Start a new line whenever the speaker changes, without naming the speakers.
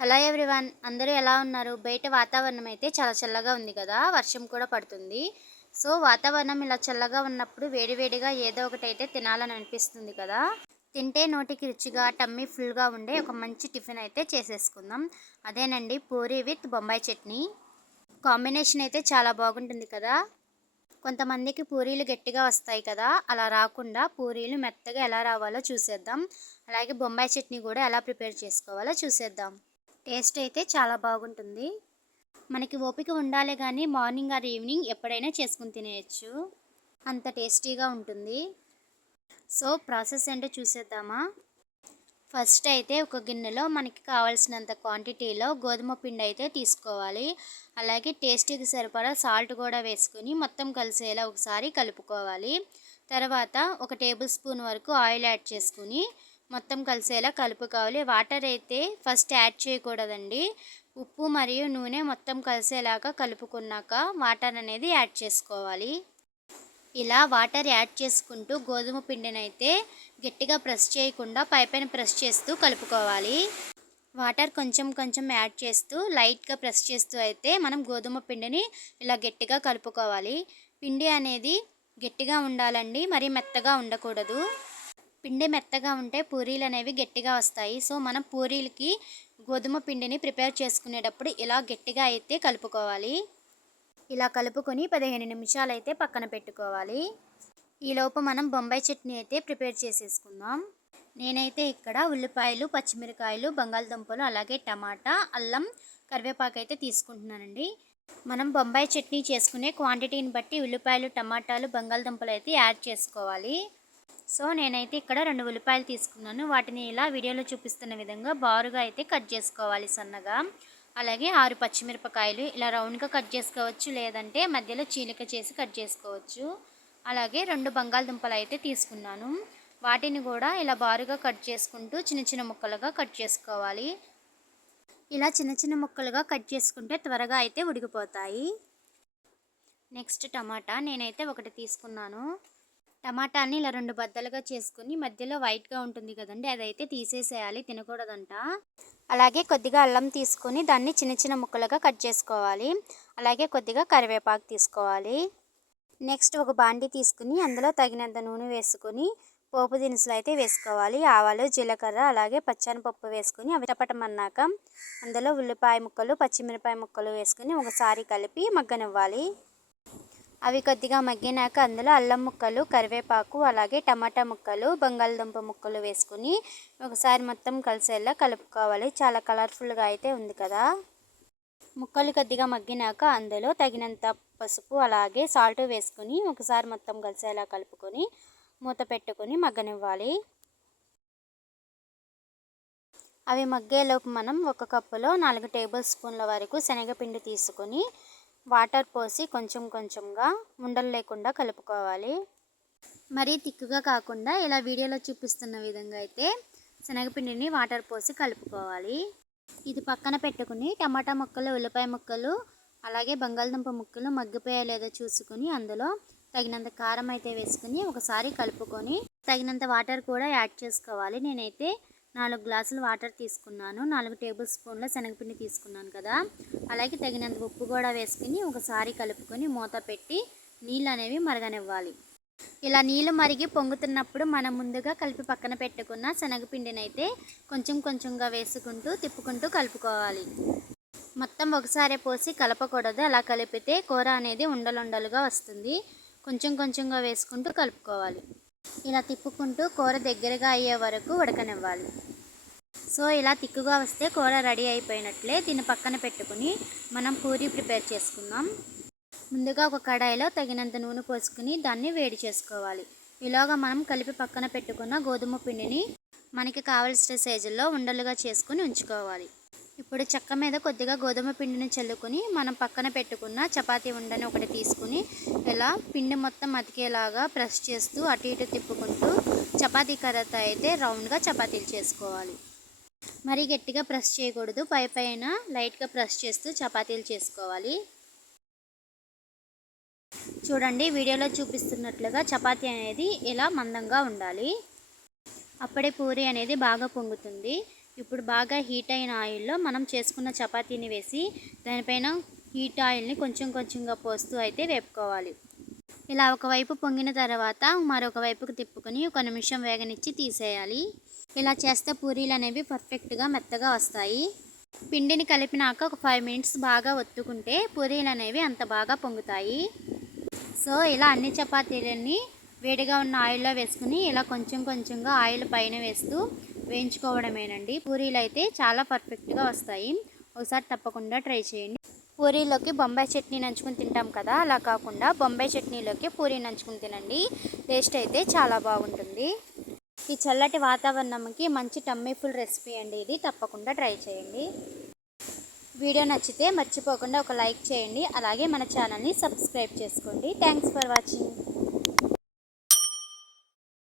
Hello everyone అందరూ ఎలా ఉన్నారు? బయట వాతావరణం అయితే చాలా చల్లగా ఉంది కదా వర్షం కూడా పడుతుంది. సో వాతావరణం ఇలా చల్లగా ఉన్నప్పుడు వేడివేడిగా ఏదో ఒకటి అయితే తినాలని అనిపిస్తుంది కదా. తింటే నోటికి రుచిగా టమ్మీ ఫుల్గా ఉండే ఒక మంచి టిఫిన్ అయితే చేసేసుకుందాం. అదేనండి పూరి విత్ బొంబాయి చట్నీ. కాంబినేషన్ అయితే చాలా బాగుంటుంది కదా. కొంతమందికి పూరీలు గట్టిగా వస్తాయి కదా అలా రాకుండా పూరీలు మెత్తగా ఎలా రావాలో చూసేద్దాం. అలాగే బొంబాయి చట్నీ కూడా ఎలా ప్రిపేర్ చేసుకోవాలో చూసేద్దాం. టేస్ట్ అయితే చాలా బాగుంటుంది. మనకి ఓపిక ఉండాలి కానీ మార్నింగ్ ఆర్ ఈవినింగ్ ఎప్పుడైనా చేసుకుని తినేయచ్చు. అంత టేస్టీగా ఉంటుంది. సో ప్రాసెస్ ఏంటో చూసేద్దామా? ఫస్ట్ అయితే ఒక గిన్నెలో మనకి కావాల్సినంత క్వాంటిటీలో గోధుమ పిండి అయితే తీసుకోవాలి. అలాగే టేస్టీకి సరిపడా సాల్ట్ కూడా వేసుకుని మొత్తం కలిసేలా ఒకసారి కలుపుకోవాలి. తర్వాత ఒక టేబుల్ స్పూన్ వరకు ఆయిల్ యాడ్ చేసుకుని మొత్తం కలిసేలా కలుపుకోవాలి. వాటర్ అయితే ఫస్ట్ యాడ్ చేయకూడదండి. ఉప్పు మరియు నూనె మొత్తం కలిసేలాగా కలుపుకున్నాక వాటర్ అనేది యాడ్ చేసుకోవాలి. ఇలా వాటర్ యాడ్ చేసుకుంటూ గోధుమ పిండిని అయితే గట్టిగా ప్రెస్ చేయకుండా పైపైన ప్రెస్ చేస్తూ కలుపుకోవాలి. వాటర్ కొంచెం కొంచెం యాడ్ చేస్తూ లైట్గా ప్రెస్ చేస్తూ అయితే మనం గోధుమ పిండిని ఇలా గట్టిగా కలుపుకోవాలి. పిండి అనేది గట్టిగా ఉండాలండి. మరీ మెత్తగా ఉండకూడదు. పిండి మెత్తగా ఉంటే పూరీలు అనేవి గట్టిగా వస్తాయి. సో మనం పూరీలకి గోధుమ పిండిని ప్రిపేర్ చేసుకునేటప్పుడు ఇలా గట్టిగా అయితే కలుపుకోవాలి. ఇలా కలుపుకొని పదిహేను నిమిషాలు అయితే పక్కన పెట్టుకోవాలి. ఈలోపు మనం బొంబాయి చట్నీ అయితే ప్రిపేర్ చేసేసుకుందాం. నేనైతే ఇక్కడ ఉల్లిపాయలు పచ్చిమిరకాయలు బంగాళదుంపలు అలాగే టమాటా అల్లం కరివేపాకు అయితే తీసుకుంటున్నానండి. మనం బొంబాయి చట్నీ చేసుకునే క్వాంటిటీని బట్టి ఉల్లిపాయలు టమాటాలు బంగాళదుంపలు అయితే యాడ్ చేసుకోవాలి. సో నేనైతే ఇక్కడ రెండు ఉల్లిపాయలు తీసుకున్నాను. వాటిని ఇలా వీడియోలో చూపిస్తున్న విధంగా బారుగా అయితే కట్ చేసుకోవాలి సన్నగా. అలాగే ఆరు పచ్చిమిరపకాయలు ఇలా రౌండ్గా కట్ చేసుకోవచ్చు లేదంటే మధ్యలో చీలిక చేసి కట్ చేసుకోవచ్చు. అలాగే రెండు బంగాళదుంపలు అయితే తీసుకున్నాను. వాటిని కూడా ఇలా బారుగా కట్ చేసుకుంటూ చిన్న చిన్న ముక్కలుగా కట్ చేసుకోవాలి. ఇలా చిన్న చిన్న ముక్కలుగా కట్ చేసుకుంటే త్వరగా అయితే ఉడికిపోతాయి. నెక్స్ట్ టమాటా నేనైతే ఒకటి తీసుకున్నాను. టమాటాని ఇలా రెండు బద్దలుగా చేసుకుని మధ్యలో వైట్గా ఉంటుంది కదండి అదైతే తీసేసేయాలి తినకూడదంట. అలాగే కొద్దిగా అల్లం తీసుకొని దాన్ని చిన్న చిన్న ముక్కలుగా కట్ చేసుకోవాలి. అలాగే కొద్దిగా కరివేపాకు తీసుకోవాలి. నెక్స్ట్ ఒక బాండి తీసుకుని అందులో తగినంత నూనె వేసుకొని పోపు దినుసులు అయితే వేసుకోవాలి. ఆవాలు జీలకర్ర అలాగే పచ్చనిపప్పు వేసుకుని అవి టపటమన్నాక అందులో ఉల్లిపాయ ముక్కలు పచ్చిమిరపాయ ముక్కలు వేసుకుని ఒకసారి కలిపి మగ్గనివ్వాలి. అవి కొద్దిగా మగ్గినాక అందులో అల్లం ముక్కలు కరివేపాకు అలాగే టమాటా ముక్కలు బంగాళదుంప ముక్కలు వేసుకుని ఒకసారి మొత్తం కలిసేలా కలుపుకోవాలి. చాలా కలర్ఫుల్గా అయితే ఉంది కదా. ముక్కలు కొద్దిగా మగ్గినాక అందులో తగినంత పసుపు అలాగే సాల్ట్ వేసుకుని ఒకసారి మొత్తం కలిసేలా కలుపుకొని మూత పెట్టుకొని మగ్గనివ్వాలి. అవి మగ్గేలోపు మనం ఒక కప్పులో నాలుగు టేబుల్ స్పూన్ల వరకు శనగపిండి తీసుకొని వాటర్ పోసి కొంచెం కొంచెంగా ఉండలు లేకుండా కలుపుకోవాలి. మరీ తిక్కుగా కాకుండా ఇలా వీడియోలో చూపిస్తున్న విధంగా అయితే శనగపిండిని వాటర్ పోసి కలుపుకోవాలి. ఇది పక్కన పెట్టుకుని టమాటా ముక్కలు ఉల్లిపాయ ముక్కలు అలాగే బంగాళదుంప ముక్కలు మగ్గిపోయా లేదో చూసుకుని అందులో తగినంత కారం అయితే వేసుకుని ఒకసారి కలుపుకొని తగినంత వాటర్ కూడా యాడ్ చేసుకోవాలి. నేనైతే నాలుగు గ్లాసులు వాటర్ తీసుకున్నాను. నాలుగు టేబుల్ స్పూన్ల శనగపిండి తీసుకున్నాను కదా. అలాగే తగినంత ఉప్పు కూడా వేసుకుని ఒకసారి కలుపుకొని మూత పెట్టి నీళ్ళు అనేవి మరగనివ్వాలి. ఇలా నీళ్ళు మరిగి పొంగుతున్నప్పుడు మనం ముందుగా కలిపి పక్కన పెట్టుకున్న శనగపిండిని అయితే కొంచెం కొంచెంగా వేసుకుంటూ తిప్పుకుంటూ కలుపుకోవాలి. మొత్తం ఒకసారి పోసి కలపకూడదు. అలా కలిపితే కూర అనేది ఉండలుండలుగా వస్తుంది. కొంచెం కొంచెంగా వేసుకుంటూ కలుపుకోవాలి. ఇలా తిప్పుకుంటూ కూర దగ్గరగా అయ్యే వరకు ఉడకనివ్వాలి. సో ఇలా తిక్కుగా వస్తే కూర రెడీ అయిపోయినట్లే దీన్ని పక్కన పెట్టుకుని మనం పూరి ప్రిపేర్ చేసుకుందాం. ముందుగా ఒక కడాయిలో తగినంత నూనె పోసుకుని దాన్ని వేడి చేసుకోవాలి. ఇలాగా మనం కలిపి పక్కన పెట్టుకున్న గోధుమ పిండిని మనకి కావలసిన సైజుల్లో ఉండలుగా చేసుకుని ఉంచుకోవాలి. ఇప్పుడు చెక్క మీద కొద్దిగా గోధుమ పిండిని చల్లుకొని మనం పక్కన పెట్టుకున్న చపాతీ ఉండని ఒకటి తీసుకుని ఇలా పిండి మొత్తం అతికేలాగా ప్రెస్ చేస్తూ అటు ఇటు తిప్పుకుంటూ చపాతీ కర్రతో అయితే రౌండ్గా చపాతీలు చేసుకోవాలి. మరీ గట్టిగా ప్రెస్ చేయకూడదు. పై పైన లైట్గా ప్రెస్ చేస్తూ చపాతీలు చేసుకోవాలి. చూడండి వీడియోలో చూపిస్తున్నట్లుగా చపాతీ అనేది ఇలా మందంగా ఉండాలి. అప్పుడే పూరి అనేది బాగా పొంగుతుంది. ఇప్పుడు బాగా హీట్ అయిన ఆయిల్లో మనం చేసుకున్న చపాతీని వేసి దానిపైన హీట్ ఆయిల్ని కొంచెం కొంచెంగా పోస్తూ అయితే వేపుకోవాలి. ఇలా ఒకవైపు పొంగిన తర్వాత మరొక వైపుకు తిప్పుకొని ఒక నిమిషం వేగనిచ్చి తీసేయాలి. ఇలా చేస్తే పూరీలు అనేవి పర్ఫెక్ట్గా మెత్తగా వస్తాయి. పిండిని కలిపినాక ఒక ఫైవ్ మినిట్స్ బాగా ఒత్తుకుంటే పూరీలు అనేవి అంత బాగా పొంగుతాయి. సో ఇలా అన్ని చపాతీలన్నీ వేడిగా ఉన్న ఆయిల్లో వేసుకుని ఇలా కొంచెం కొంచెంగా ఆయిల్ పైన వేస్తూ వేయించుకోవడమేనండి. పూరీలు అయితే చాలా పర్ఫెక్ట్గా వస్తాయి. ఒకసారి తప్పకుండా ట్రై చేయండి. పూరీలోకి బొంబాయి చట్నీ నంచుకుని తింటాం కదా అలా కాకుండా బొంబాయి చట్నీలోకి పూరీ నంచుకుని తినండి. టేస్ట్ అయితే చాలా బాగుంటుంది. ఈ చల్లటి వాతావరణంకి మంచి టమ్మీ ఫుల్ రెసిపీ అండి ఇది. తప్పకుండా ట్రై చేయండి. వీడియో నచ్చితే మర్చిపోకుండా ఒక లైక్ చేయండి. అలాగే మన ఛానల్ని సబ్స్క్రైబ్ చేసుకోండి. Thanks for watching.